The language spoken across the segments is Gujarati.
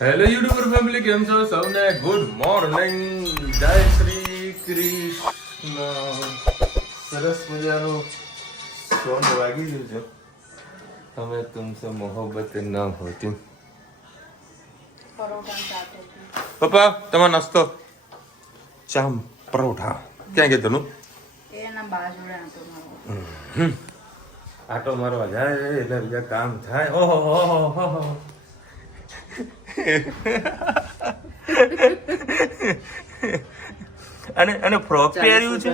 હેલો યુટ્યુબર ફેમિલી, કેમ છો? સૌને ગુડ મોર્નિંગ, જય શ્રી કૃષ્ણ. સરસ મજાનું સોંગ વાગી ગયું છે. હમે તુમસે મોહબ્બત ના હોતી. પપ્પા તમારો નાસ્તો ચામ પરોઠા ક્યાં ગયા તનું? આટો મારવા જાય એટલે બીજા કામ થાય. ઓહો અને ફ્રોક પહેર્યું છે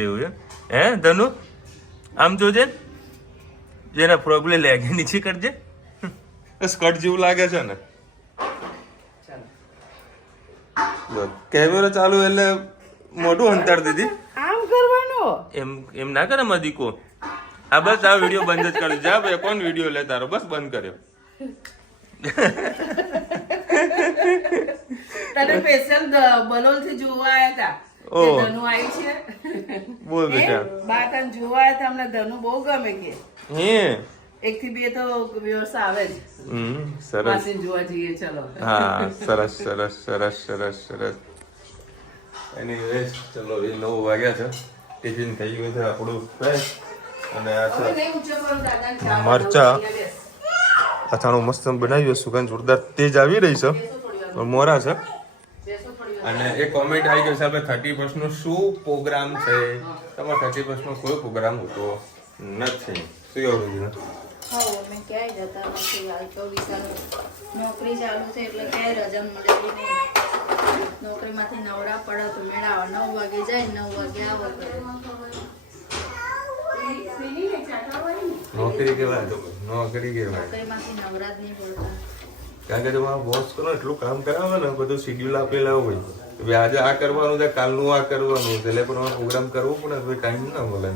એવું એમ? હે ધનુ આમ જોજે, જેના ફ્રોક લેગ નીચે કરજે. સ્કર્ટ જેવું લાગે છે ને. કેમેરો ચાલુ એટલે મોઢું અંતર દીધી. આમ કરવાનો એમ ના કરે મદીકો. આ બસ આ વિડીયો બંધ જ કરી. જા ભાઈ, કોણ વિડીયો લે તારો? બસ બંધ કર્યો. તને સ્પેશિયલ બલોલ થી જોવા આયા હતા કે ધનુ આવી છે. બોલ બેટા. બા તને જોવા આયા હતા, અમને ધનુ બહુ ગમે કે. હે એક થી બે તો વ્યવસ્થા આવે જ. સરસ. માસીને જોવા જઈએ ચલો. હા, સરસ સરસ સરસ સરસ સરસ. એનીવેઝ ચલો, એ 9 વાગ્યા છે. ટિફિન થઈ ગયું છે આપણું ફ્રેશ. અને આ છે મરચા અથાણું મસ્ત બનાવ્યું. સુગંધ જોરદાર તેજ આવી રહી છે. મોરા છે. અને એ કોમેન્ટ આવી ગઈ છે, આપણે 31st નો શું પ્રોગ્રામ છે? તમારે 31st નો કોઈ પ્રોગ્રામ હોતો નથી. શું એવું છે? મેં ક્યાંય જતા નથી. હાલ તો વિશાલ નોકરી ચાલુ છે એટલે ક્યાંય રજા મળેલી નહીં. નોકરીમાંથી નવરા પડે તો મેળાવા 9 વાગે જાય, 9 વાગે આવો કરે. નોકરી કેવાય તો નોકરી કહેવાય. નોકરીમાંથી નવરા જ નહીં પડતા. કારણ કે તમારા બોસ કરો એટલું કામ કરાવે ને, બધું શેડ્યુલ આપેલા હોય. હવે આજે આ કરવાનું છે, કાલનું આ કરવાનું, એટલે પણ પ્રોગ્રામ કરવો પડે તો ટાઈમ ના મળે.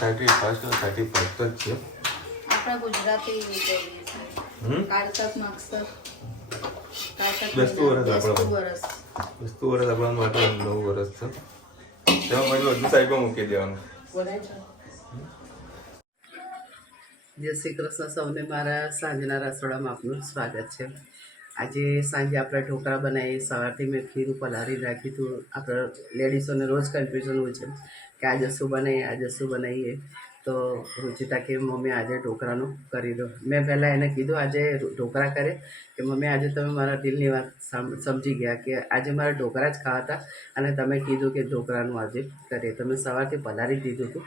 31st 31st જ છે. આપણા ગુજરાતી કહીએ છીએ કારતક મકસદ. બેસતું વર્ષ આપણા માટે 9 વર્ષ છે. તેમાં પછી બધું સાઈડમાં મૂકી દેવાનું. જય શ્રી કૃષ્ણ સૌને. મારા સાંજના રસોડામાં આપનું સ્વાગત છે. આજે સાંજે આપણે ઢોકળા બનાવીએ. સવારથી મેં ખીરું પલાળી રાખ્યું હતું. આપણે લેડીઝોને રોજ કન્ફ્યુઝન હોય છે કે આજે શું બનાવીએ, આજે શું બનાવીએ. તો રુચિતા કે મમ્મી આજે ઢોકળાનું કરી દો. મેં પહેલાં એને કીધું આજે ઢોકળા કરે કે મમ્મી આજે તમે મારા દિલની વાત સમજી ગયા કે આજે મારા ઢોકળા જ ખાવા હતા અને તમે કીધું કે ઢોકળાનું આજે કરીએ. તમે સવારથી પલાળી દીધું હતું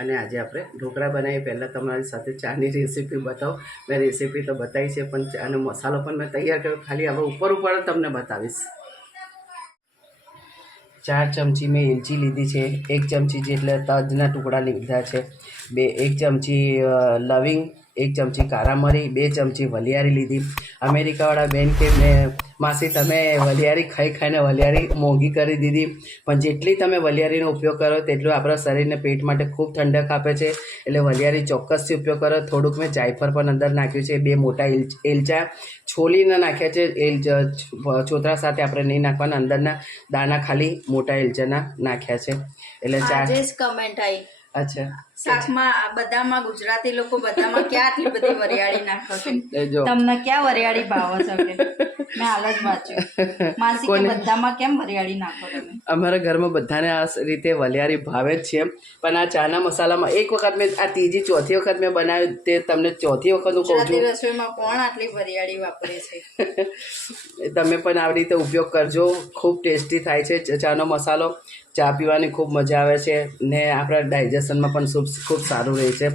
અને આજે આપણે ઢોકળા બનાવીએ. પહેલાં તમારી સાથે ચાની રેસીપી બતાવો. મેં રેસીપી તો બતાવી છે, પણ ચાનો મસાલો પણ મેં તૈયાર કર્યો. ખાલી હવે ઉપર તમને બતાવીશ. 4 ચમચી મેં એલચી લીધી છે. 1 ચમચી જેટલા તજના ટુકડા લીધા છે. 1 ચમચી લવિંગ, 1 ચમચી કાળા મરી, 2 ચમચી વલિયારી લીધી. અમેરિકાવાળા બેન કે મેં માસી તમે વલિયારી ખાઈને વલિયારી મોંઘી કરી દીધી. પણ જેટલી તમે વલિયારીનો ઉપયોગ કરો તેટલું આપણા શરીરને પેટ માટે ખૂબ ઠંડક આપે છે. એટલે વલિયારી ચોક્કસથી ઉપયોગ કરો. થોડુંક મેં જાયફળ પણ અંદર નાખ્યું છે. 2 મોટા એલચા છોલીને નાખ્યા છે. છોતરા સાથે આપણે નહીં નાખવાના. અંદરના દાણા ખાલી મોટા એલચાના નાખ્યા છે. એટલે આજે જ કમેન્ટ આવી. અચ્છા, શાકમાં બધામાં ગુજરાતી લોકો બધામાં ક્યાં આટલી બધી વરિયાળી નાખો છો? જો તમને ક્યાં વરિયાળી ભાવે છે કે? મેં હાલ જ વાંચ્યું માસી કે બધામાં કેમ વરિયાળી નાખો તમે? અમારા ઘરમાં બધાને આ રીતે વલિયારી ભાવે જ છે. પણ આ ચાના મસાલામાં એક વખત મેં આ ત્રીજી ચોથી વખત મેં બનાવ્યું તે તમને ચોથી વખત હું કહું છું. રસોઈમાં કોણ આટલી વરિયાળી વાપરે છે? તમે પણ આવી રીતે ઉપયોગ કરજો. ખૂબ ટેસ્ટી થાય છે ચાનો મસાલો. ચા પીવાની ખૂબ મજા આવે છે ને આપણા ડાયજેશનમાં પણ ખૂબ સારું રહે છે.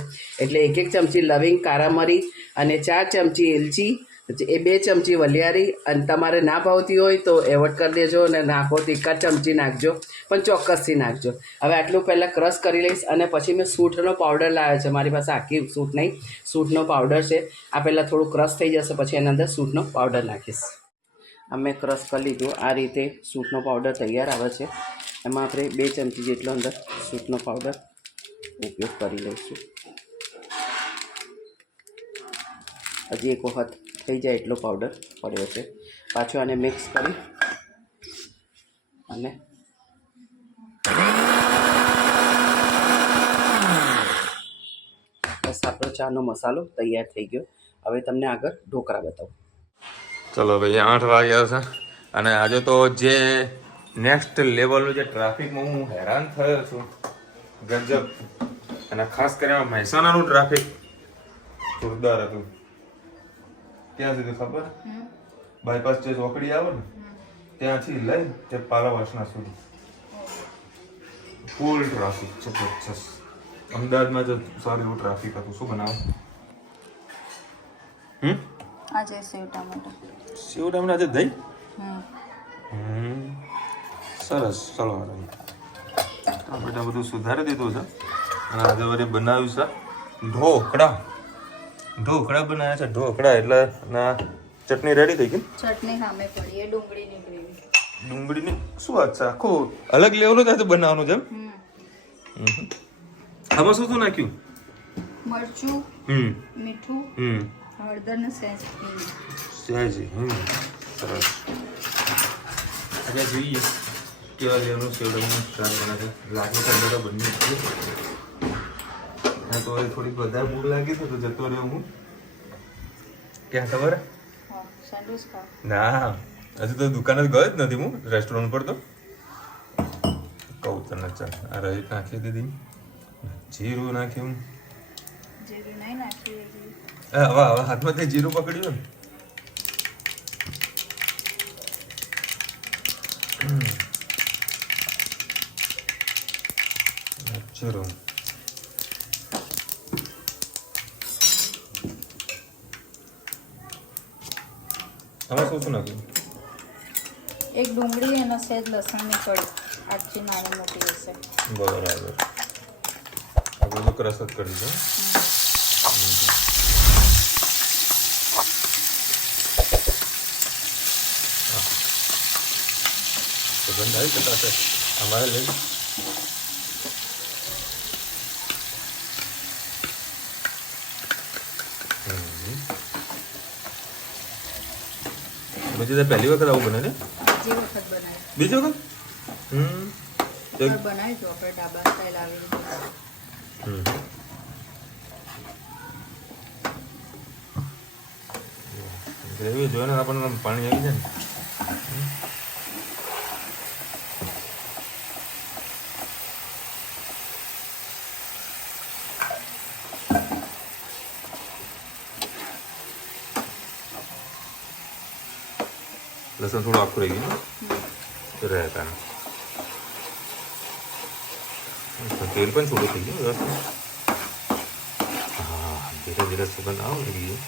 એટલે 1 ચમચી લવિંગ, કાળા મરી અને 4 ચમચી એલચી, એ 2 ચમચી વલિયારી. અને તમારે ના ભાવતી હોય તો એવોર્ડ કરી દેજો અને નાખો તો 1 ચમચી નાખજો, પણ ચોક્કસથી નાખજો. હવે આટલું પહેલાં ક્રશ કરી લઈશ અને પછી મેં સૂંઠનો પાવડર લાવ્યો છે. મારી પાસે આખી સૂંઠ નહીં, સૂંઠનો પાવડર છે. આ પહેલાં થોડું ક્રશ થઈ જશે પછી એના અંદર સૂંઠનો પાવડર નાખીશ. અમે ક્રશ કરી લીધું. આ રીતે સૂંઠનો પાવડર તૈયાર આવે છે. એમાં આપણે 2 ચમચી જેટલો અંદર સૂંઠનો પાવડર ઉપયોગ કરી લઈશું. હજી એક વખત થઈ જાય એટલો પાવડર પડ્યો છે. પાછું આને મિક્સ કરી અને બસ આપણો ચાનો મસાલો તૈયાર થઈ ગયો. હવે તમને આગળ ઢોકળા બતાવું. ચલો ભાઈ 8 વાગ્યા છે અને આજે તો જે નેક્સ્ટ લેવલનું જે ટ્રાફિકમાં હું હેરાન થયો છું ગજબ. અને ખાસ કરીને મહેસાણાનું ટ્રાફિક જોરદાર હતું. ક્યાં સુધી ખબર? બાયપાસ જે ચોકડી આવે ને ત્યાંથી લઈ તે પાલાવાસના સુધી ફૂલ ટ્રાફિક જબરજસ્ત. અમદાવાદમાં તો સારું એવું ટ્રાફિક હતું. શું બનાવો? આજે સેવ ટામેટા. સેવ ટામેટા આજે દહીં? સરસ. ચલો ટામેટા બધું સુધારી દીધું છે અને આજે વળી બનાવ્યું છે ઢોકળા. ઢોકળા બનાવ્યા છે. ઢોકળા એટલે ના ચટણી રેડી થઈ ગઈ. ચટણી સામે પડી એ ડુંગળીની ગ્રેવી. ડુંગળીની શું વાત છે? આખું અલગ લેવલનું થાય બનાવવાનું છે એમ? આમાં શું શું નાખ્યું? મરચું, મીઠું, હળદર ને સહેજ હિંગ. સરસ. હવે જોઈએ કેવા લેવલનું સેવડાનું શાક બને છે. લાગે છે બધા બંને હા તો થોડીક વધારે ભૂખ લાગી છે તો જતો રહ્યો હું. ક્યાં ખબર? સેન્ડવિચ ખાવ? ના હજુ તો દુકાને જ ગયો જ નથી હું રેસ્ટોરન્ટ પર. તો કહું તને ચાલ આ રહી નાખી દીધી, જીરું નાખ્યું. જીરું નહીં નાખ્યું હજી. હવે હાથમાં તે જીરું પકડ્યું ને જીરું. આમાં શું શું નાખ્યું? એક ડુંગળી અને સહેજ લસણની કળી આટલી નાની મોટી હશે. બરાબર. આ બધું ક્રશ જ કરી દો. સુગંધ આવી જતા અમારે લઈ બીજી પહેલી વખત આવું બને ને? બીજી વખત બનાવી. બીજી વખત? બનાવી જો આપણે ડાબા સ્ટાઈલ આવી રીતે. ગ્રેવી જોઈને આપણને પાણી આવી જાય ને. લસણ થોડું આખું રહી ગયું રહેતા તેલ પણ થોડું થઈ ગયું વ્યવસ્થિત. હા ધીરે ધીરે સુગંધ આવું થઈ ગયું.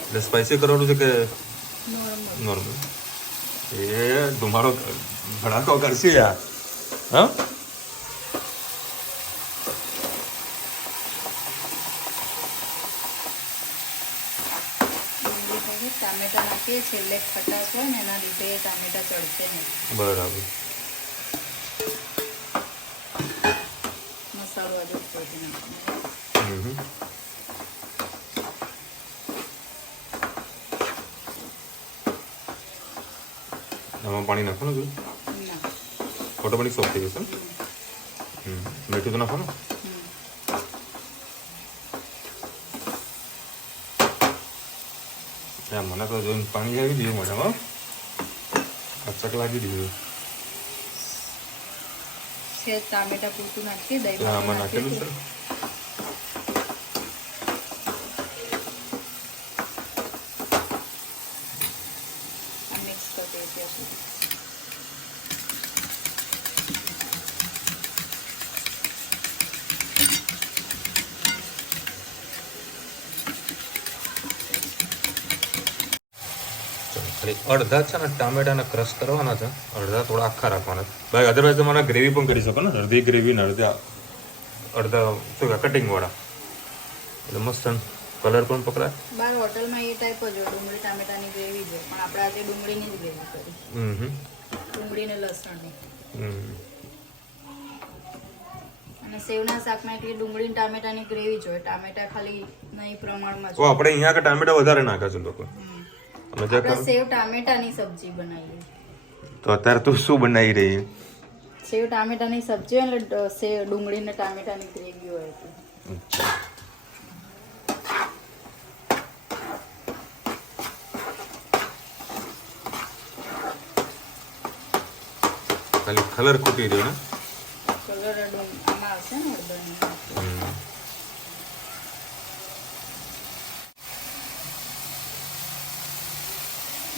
એટલે સ્પાઈસી કરવાનું છે કે નોર્મલ? એ તમારો ભડાકો કરશે યાર. હા ટામેટા નાખીએ છેલ્લે ખટાશ હોય ને એના લીધે ટામેટા ચડશે નહીં. બરાબર. મસાલો હજુ ઉપરથી નાખવાનો. આમાં પાણી નાખવાનું બધું? ના ઓટોમેટિક સોફ્ટ થઈ જશે. મીઠું તો નાખવાનું? મને તો જોઈને પાણી આવી દીધું મોઢામાં. અચક લાગી દીધું. છે ટામેટા પૂરતું નાખીએ દહીં. આમાં નાખેલું છે. મિક્સ કરી દઈએ ત્યાં સુધી. અડધા છે ને ટામેટાને ક્રશ કરવાના છે, અડધા થોડા આખા રાખવાના છે. ભાઈ અધરવાઇઝ તમારે ગ્રેવી પણ કરી શકો ને, અડધી ગ્રેવી ને અડધા શું કે કટિંગ વાળા, એટલે મસ્ત કલર પણ પકડાય. બાર હોટલમાં એ ટાઈપ જ ડુંગળી ટામેટાની ગ્રેવી છે, પણ આપણે આજે ડુંગળીની જ ગ્રેવી કરી. ડુંગળી ને લસણની. અને સેવના શાકમાં એટલી ડુંગળી ને ટામેટાની ગ્રેવી જોઈએ, ટામેટા ખાલી નહીં પ્રમાણમાં. તો આપણે અહીંયા કે ટામેટા વધારે નાખે છે લોકો. આપણે સેવ ટામેટાની સબ્જી બનાવીએ. તો અત્યારે તું શું બનાવી રહી? સેવ ટામેટાની સબ્જી હોય એટલે સેવ ડુંગળી ને ટામેટાની ગ્રેવી હોય એટલે ખાલી કલર ખૂટી રહ્યો ને કલર આમાં આવશે ને હળદરની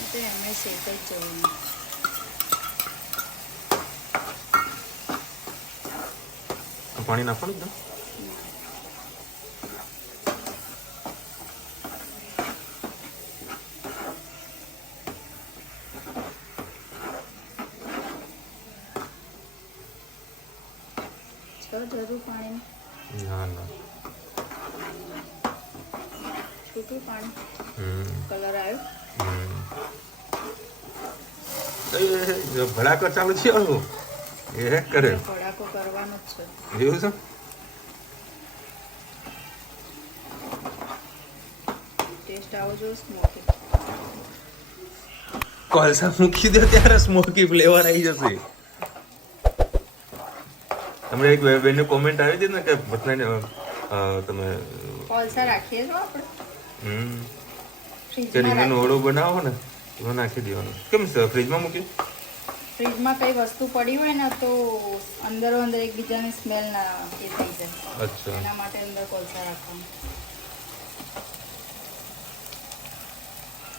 તો એમને શેક જ જોવું પાણી નાખવાનું જ ને જરૂર પાણી ના ના છૂટું પાણી કલર આવ્યો ભડાકો ચાલુ છે એ કરે ભડાકો કરવાનો જ છે એવું છે ટેસ્ટ આવો જો સ્મોકી કોલસા મૂકી દો ત્યારે સ્મોકી ફ્લેવર આવી જશે તમને એક બેનની કોમેન્ટ આવી હતી ને કે બધાને તમે કોલસા રાખીએ છો આપણે રીંગણનું ઓળું બનાવો ને એમાં નાખી દેવાનું કેમ છે ફ્રીજમાં મૂકી ફ્રીજમાં કઈ વસ્તુ પડી હોય ને તો અંદરો અંદર એકબીજાની સ્મેલ ના એ થઈ જાય અચ્છા એના માટે અંદર કોલસા રાખવાનું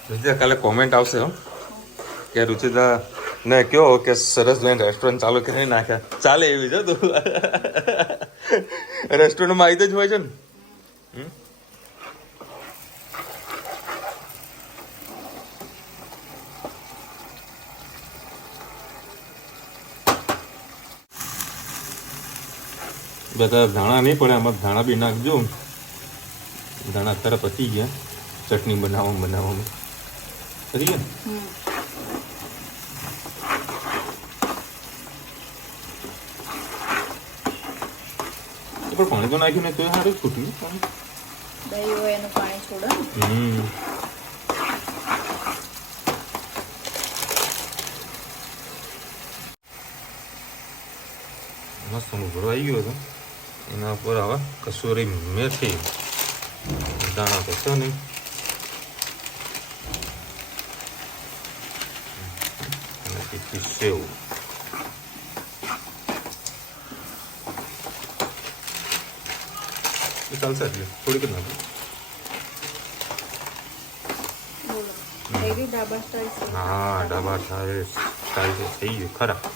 રુચિતા કાલે કોમેન્ટ આવશે હો કે રુચિતા ને કયો કે સરસ બેન રેસ્ટોરન્ટ ચાલુ કરી નાખ્યા ચાલે એવી છે તું રેસ્ટોરન્ટમાં આવી જ હોય છે ને બધા ધાણા નહીં પડે આમાં ધાણા બી નાખજો ધાણા અત્યારે પતી ગયા ચટણી બનાવવામાં પતી ગયા પણ પાણી તો નાખ્યું ને તો સારું છૂટ્યું દહીં હોય એનું પાણી છોડો મસ્ત ઉભરો આવી ગયો હતો એના ઉપર આવા કસૂરી મેથી દાણા તો છે નહીં અને તીખી સેવ ચાલશે એટલે થોડીક જ નાખો હા ડાબા સ્ટાઇલ થઈ ગયું ખરા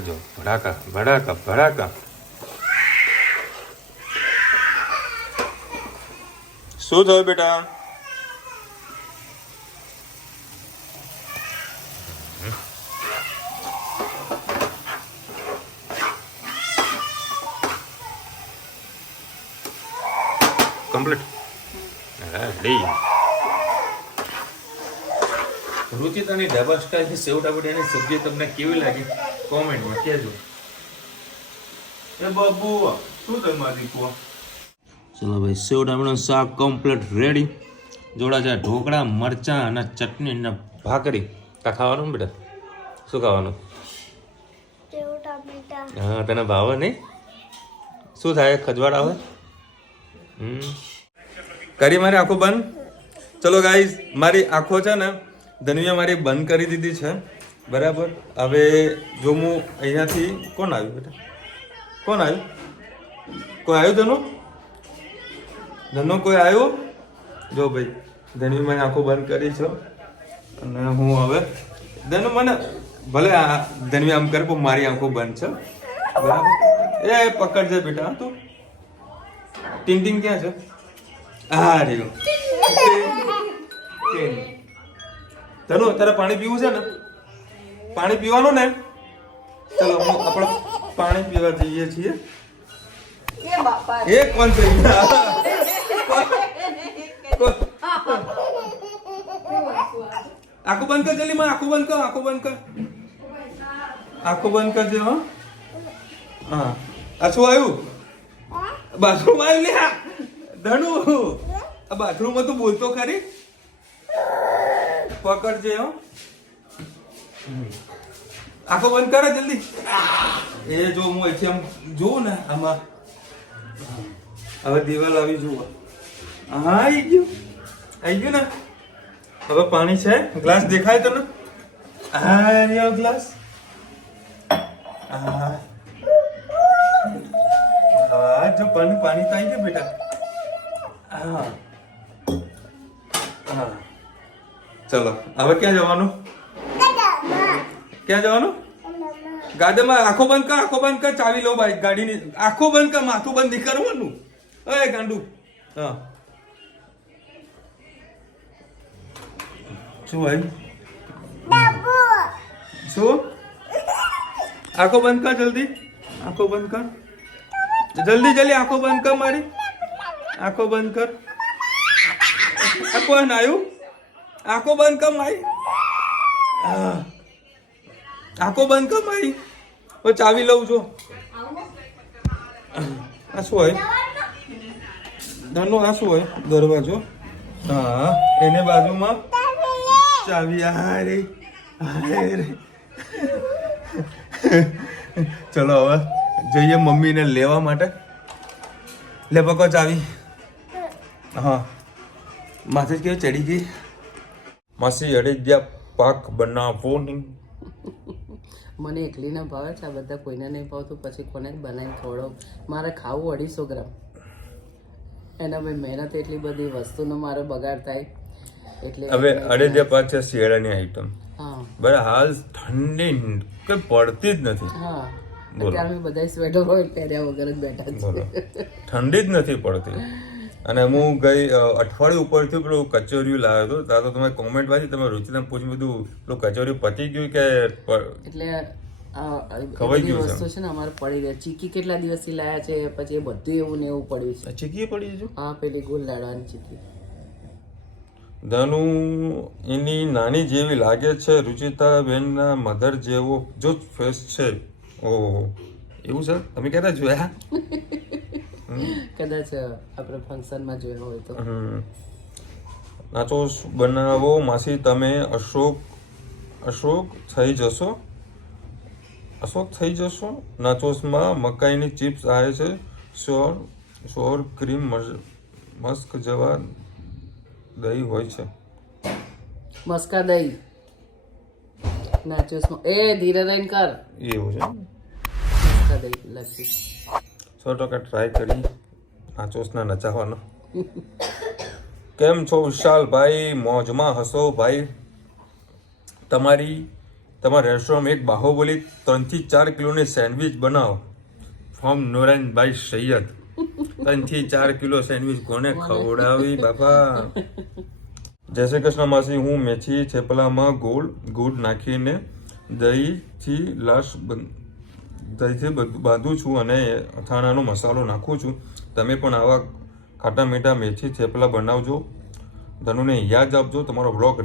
જો ભડાકા ભડાકા ભડાકા શું થયું બેટા કમ્પ્લીટ રુચિતાની ઢાબા સ્ટાઇલની સેવ ટામેટાની સબ્જી તમને કેવી લાગી કોમેન્ટમાં કહેજો એ બાબુ શું તમારી કહો ચલો ભાઈ સેવ ટામેટાનું શાક કમ્પ્લીટ રેડી જોડા છે ઢોકળા મરચાં અને ચટણી ને ભાખરી કા ખાવાનું બેટા શું ખાવાનું હા તને ભાવે નહીં શું થાય ખજવાડ આવે કરી મારી આંખો બંધ ચલો ગાઈઝ મારી આંખો છે ને ધનવીએ મારી બંધ કરી દીધી છે બરાબર હવે જો હું અહીંયાથી કોણ આવ્યું બેટા કોણ આવ્યું કોઈ આવ્યું ધનો કોઈ આવ્યો જો ભાઈ ધનવી મને આંખો બંધ કરી છે અને હું હવે ધનુ મને ભલે આ ધનવી આમ કર પણ મારી આંખો બંધ છે બરાબર એ પકડજે બેટા તું ટિંગ ક્યાં છે હા રહ્યું ધનુ તારે પાણી પીવું છે ને પાણી પીવાનું ને ચલો હું આપણે પાણી પીવા જઈએ છીએ એક કોણ છે આંખો બંધ કર જલ્દી માં આંખો બંધ કર આંખો બંધ કરજે હા આ શું આવ્યું બાથરૂમ આવ્યું લે ધનુ આ બાથરૂમમાં તું બોલતો ખરી પકડજે આંખો બંધ કરે જલ્દી. એ જો હું અહીંથી આમ જોઉં ને આમાં હવે દિવાલ આવી જુઓ. હા આવી ગયું ને. હવે પાણી છે. ગ્લાસ દેખાય તને? હા રહ્યો ગ્લાસ. હા જો પાણી તો આવી ગયું બેટા. હા હા ચલો હવે ક્યાં જવાનું? ક્યાં જવાનું? ગાડીમાં. આંખો બંધ કર. ચાવી લો ભાઈ ગાડીની. આંખો બંધ કર, માથું બંધ નહીં કરવાનું. એ ગાંડુ. હા શું ભાઈ? શું? આંખો બંધ કર જલ્દી. આંખો બંધ કર જલ્દી. આંખો બંધ કર મારી. આંખો બંધ કર. આ કોણ આવ્યું? આંખો બંધ કર મારી. આંખો બંધ કર મારી. ચાવી લઉં છું. આ શું હોય? નાનો આ શું હોય? દરવાજો. હા એને બાજુમાં ચાવી. અરે ચલો હવે જઈએ મમ્મીને લેવા માટે. લે પકો ચાવી. હા માથે જ કેવી ચડી ગઈ. માસી અડી ગયા પાક બનાવો નહીં. મને એકલીને ભાવે છે આ બધા, કોઈને નહીં ભાવતું પછી કોને જ બનાવીને ખવડાવું. મારે ખાવું 250 ગ્રામ. એના ભાઈ મહેનત એટલી બધી વસ્તુનો મારો બગાડ થાય એટલે. હવે અડદિયા પાક છે શિયાળાની આઈટમ. હા બરાબર. હાલ ઠંડી કઈ પડતી જ નથી. હા અત્યારે બધા સ્વેટર હોય પહેર્યા વગર જ બેઠા છે. ઠંડી જ નથી પડતી. અને હું ગઈ અઠવાડિયું ઉપરથી પેલું કચોરિયું લાવ્યો હતો. ત્યાં તો તમે કોમેન્ટ વાંચી, તમે રુચિને પૂછ્યું બધું પેલું કચોરિયું પતી ગયું કે એટલે ખવાઈ ગયું વસ્તુ છે ને અમારે પડી રહે. ચીકી કેટલા દિવસથી લાયા છે પછી એ બધું એવું ને એવું પડ્યું છે. ચીકી પડી છે. હા પેલી ગોલ લાડવાની ચીકી. ધનુ એની નાની જેવી લાગે છે. રુચિતા બેનના મધર જેવો જો ફેસ છે. ઓહો એવું છે? તમે ક્યારે જોયા? કદાચ આપણે ફંક્શનમાં જોયો હોય તો. નાચોસ બનાવો માસી. તમે અશોક થઈ જશો. નાચોસમાં મકાઈની ચિપ્સ આવે છે. સોર ક્રીમ મસ્ક જેવા દહીં હોય છે. મસ્કા દહીં નાચોસમાં. એ ધીરે રહીને કર. એવું છે. મસ્કા દહીં લખી 100% ટ્રાય કરી નાચોસના નચાવવાનો. કેમ છો વિશાલભાઈ? મોજમાં હશો ભાઈ. તમારા રેસ્ટોરન્ટ એક બાહુબલી 3 થી 4 કિલોની સેન્ડવિચ બનાવો. ફ્રોમ નોરાનભાઈ સૈયદ. 3 થી 4 કિલો સેન્ડવિચ કોને ખવડાવી બાપા? જય શ્રી કૃષ્ણ માસી. હું મેથી થેપલામાં ગોળ નાખીને દહીંથી બાંધું છું અને અથાણાનો મસાલો નાખું છું. તમે પણ આવા ખાટા મીઠા મેથી થેપલા બનાવજો. ધનુને યાદ આપજો. તમારો બ્લોગ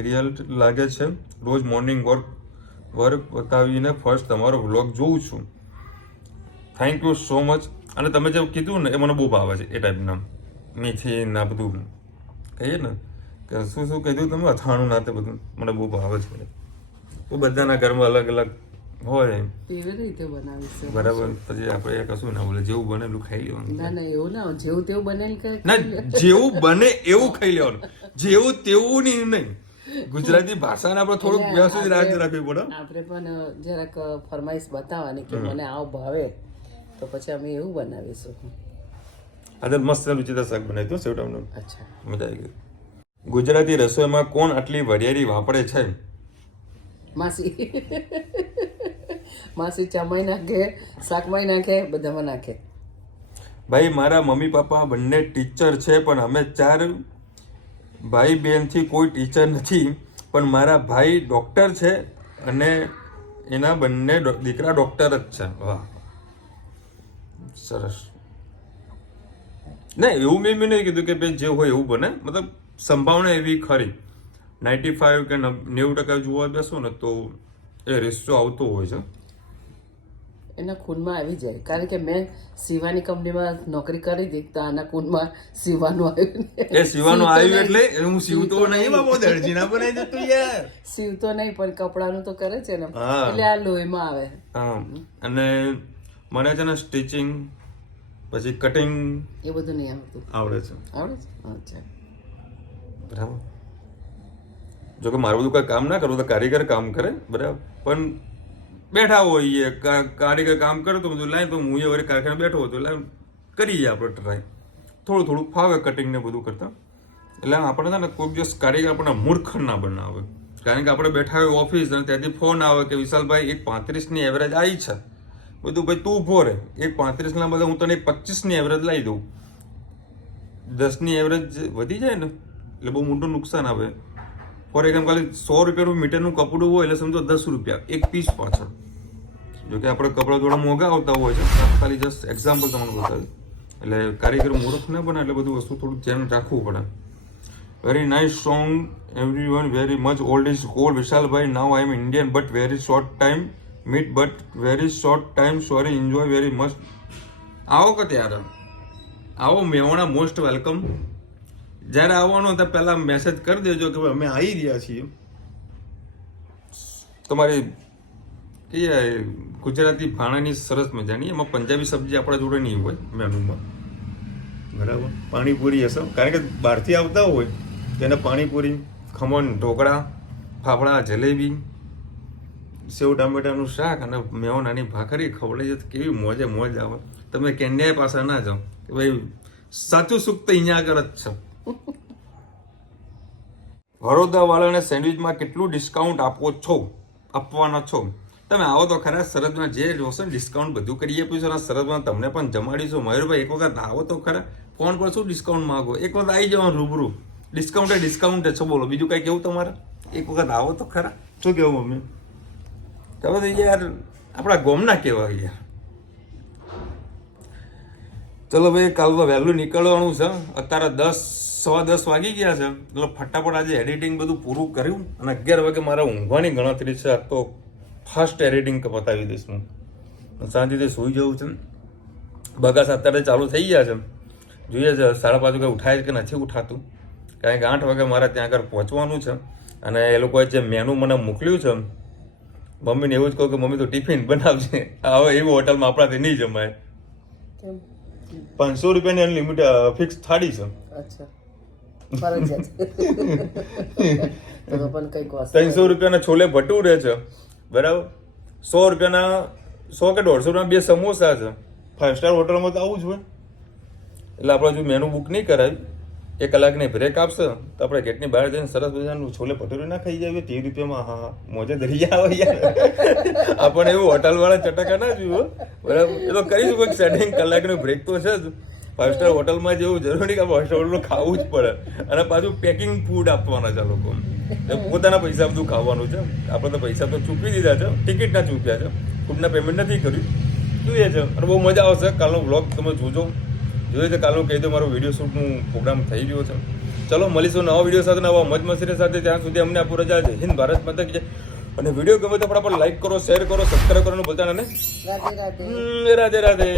રિયલ લાગે છે. રોજ મોર્નિંગ વર્ક બતાવીને ફર્સ્ટ તમારો બ્લોગ જોઉં છું. Thank you so much. અને તમે જે કીધું ને એ મને બહુ ભાવે છે. એ ટાઈપના મેથી ના બધું કહીએ ને કે શું કીધું તમે? અથાણું ના તે બધું મને બહુ ભાવે છે. બધાના ઘરમાં અલગ અલગ હોય. કેવી રીતે બનાવીશ? બરાબર. પછી આપણે કશું ના બોલે. જેવું બને એટલું ખાઈ લેવાનું. ના એવું ના, જેવું તેવું બનેલ ના જેવું બને એવું ખાઈ લેવાનું. જેવું તેવું નહીં. ગુજરાતી ભાષાને આપણે થોડુંક વ્યવસ્થિત રાખવી પડે. આપણે પણ જરાક ફરમાઈશ બતાવવાની કે મને આવું ભાવે તો પછી અમે એવું બનાવીશું. આજે મસ્ત રુચિતા શાક બનાવી દો સેવટાનું. અચ્છા મજા આવી ગઈ. ગુજરાતી રસોઈમાં કોણ આટલી વરિયાળી વાપરે છે? માસી ચામાઈ નાખે, શાકમાં નાખે, બધામાં નાખે. ભાઈ મારા મમ્મી પપ્પા બંને ટીચર છે પણ અમે 4 ભાઈ બહેનથી કોઈ ટીચર નથી. પણ મારા ભાઈ ડૉક્ટર છે અને એના બંને દીકરા ડૉક્ટર જ છે. વાહ સરસ. ના એવું મેં નહીં કીધું કે ભાઈ જે હોય એવું બને. મતલબ સંભાવના એવી ખરી. 95 કે 90% જોવા બેસો ને તો એ રેશિયો આવતો હોય છે. એના ખૂનમાં આવી જાય, કારણ કે મેં સીવાની કંપનીમાં નોકરી કરી હતી તો આના ખૂનમાં સીવાનું આવ્યું એ સીવાનું આવ્યું એટલે હું સીવતો નહીં બાબો, દરજી ના બનાવી દેતું યાર. સીવતો નહીં પણ કપડાનું તો કરે છે ને, હા. એટલે આ લોહીમાં આવે. હા, અને મને છે ને સ્ટિચિંગ પછી કટિંગ એ બધું નહીં આવડતું. આવડે છે. આવડે છે? અચ્છા. બરાબર. જો કે મારું બધું કઈ કામ ના કરું તો કારીગર કામ કરે, બરાબર, પણ બેઠા હોઈએ કારીગર કામ કરે તો બધું લાય તો હું એ વળી કારખાને બેઠો હતો એટલે કરીએ આપણે ટ્રાય. થોડું થોડું ફાવે કટિંગ ને બધું કરતા. એટલે આપણે છે ને કોઈ દિવસ કારીગર આપણને મૂર્ખ ના બનાવે, કારણ કે આપણે બેઠા હોય ઓફિસ અને ત્યાંથી ફોન આવે કે વિશાલભાઈ એક 35ની એવરેજ આવી છે, બધું ભાઈ તું ઉભો રહે, એક 35ના બદલે હું તને એક 25ની એવરેજ લાવી દઉં. 10ની એવરેજ વધી જાય ને એટલે બહુ મોટું નુકસાન આવે. ફોર એક્ઝામ્પલ ખાલી 100 રૂપિયાનું મીટરનું કપડું હોય એટલે સમજો 10 રૂપિયા એક પીસ પાછળ. જો કે આપણે કપડા થોડા મોંઘા આવતા હોય છે, ખાલી જસ્ટ એક્ઝામ્પલ તમને બતાવ્યું. એટલે કારીગર મૂર્ખ ના બને એટલે બધું વસ્તુ થોડું ધ્યાન રાખવું પડે. Very nice song every one, very much old is gold. વિશાલભાઈ now I am Indian but very short time meet but very short time sorry enjoy very much. આવો કે ત્યારે આવો મેવાણા, મોસ્ટ વેલકમ. જ્યારે આવવાનો તો પહેલા મેસેજ કરી દેજો કે ભાઈ અમે આવી રહ્યા છીએ. તમારી કઈ ગુજરાતી ભાણાની સરસ મજાની, એમાં પંજાબી સબ્જી આપણા જોડે નહીં હોય મેનુમાં, બરાબર. પાણીપુરી હશે, કારણ કે બહારથી આવતા હોય તેને પાણીપુરી, ખમણ, ઢોકળા, ફાફડા, જલેબી, સેવ ટામેટાનું શાક અને મેવાનાની ભાખરી ખવડાવી તો કેવી મોજે મોજ આવે. તમે કેન્યાય પાસે ના જાઓ કે ભાઈ સાચું સુખ તો અહીંયા આગળ જ છે. વડોદરા વાળાને સેન્ડવિચમાં કેટલું ડિસ્કાઉન્ટ આપવાના છો? તમે આવો તો ખરા, સરહદમાં જે જોશો ને ડિસ્કાઉન્ટ બધું કરી આપ્યું છે. સરહદમાં તમને પણ જમાડીશું. મયુરભાઈ એક વખત આવો તો ખરા, ફોન પર શું ડિસ્કાઉન્ટ માંગો, એક વખત આવી જવાનું રૂબરૂ. ડિસ્કાઉન્ટ છે, બોલો બીજું કઈ કેવું તમારે? એક વખત આવો તો ખરા. શું કેવું મમ્મી? તમે તો યાર આપણા ગોમના કહેવાય યાર. ચલો ભાઈ, કાલ તો વહેલું નીકળવાનું છે. અત્યારે 10:15 વાગી ગયા છે, એટલે ફટાફટ આજે એડિટિંગ બધું પૂરું કર્યું અને 11 વાગે મારે ઊંઘવાની ગણતરી છે. આ તો ફાસ્ટ એડિટિંગ પતાવી દઈશ હું. શાંતિથી સૂઈ જવું છે. બગાસ અત્યારે ચાલુ થઈ ગયા છે, જોઈએ છે 5:30 વાગે ઉઠાય કે નથી ઉઠાતું, કારણ કે 8 વાગે મારે ત્યાં આગળ પહોંચવાનું છે. અને એ લોકોએ જે મેનુ મને મોકલ્યું છે, મમ્મીને એવું જ કહું કે મમ્મી તો ટિફિન બનાવશે. હવે એવી હોટલમાં આપણાથી નહીં જમાય. 500 રૂપિયાની અનલિમિટેડ ફિક્સ થાળી છે. અચ્છા, ફરજિયાત. તો પણ કંઈક વસ્તુ 300 રૂપિયાના છોલે ભટુરે છે, બરાબર. 100 રૂપિયાના 100 કે 150 રૂપિયાના 2 સમોસા છે. 5 સ્ટાર હોટલમાં તો આવું જ હોય. એટલે આપણે જો મેનુ બુક નહીં કરાવી, 1 કલાકની બ્રેક આપશે તો આપણે ગેટની બહાર જઈને સરસ મજાનું છોલે ભટુરે ના ખાઈ જાય 30 રૂપિયામાં. હા, મોજે દરિયા આવે યાર. આપણને એવું હોટલવાળા ચટાકા ના જોયું, બરાબર. એ તો કરીશું કોઈક સેટિંગ, કલાકનું બ્રેક તો છે જ. 5 સ્ટાર હોટલમાં જેવું જરૂરી કે આપણે 5 સ્ટાર હોટલમાં ખાવું જ પડે. અને પાછું પેકિંગ ફૂડ આપવાના છે લોકો, પોતાના પૈસા બધું ખાવાનું છે. આપણે તો પૈસા તો ચૂકવી દીધા છે, ટિકિટના ચૂક્યા છે, ફૂડના પેમેન્ટ નથી કર્યું. જોઈએ છે અને બહુ મજા આવશે. કાલનો વ્લોગ તમે જોજો. જોઈએ છે કાલનું કહી દો, મારો વિડીયો શૂટનું પ્રોગ્રામ થઈ ગયો છે. ચલો મળીશું નવા વિડીયો સાથે, નવા મજ મસ્તી સાથે. ત્યાં સુધી અમને આપો રજા. જય હિન્દ, ભારત માતા કી જય. અને વિડીયો ગમે તો ફટાફટ લાઈક કરો, શેર કરો, સબસ્ક્રાઈબ કરવાનું ભૂલતા નહીં. રાધે રાધે. રાધે રાધે.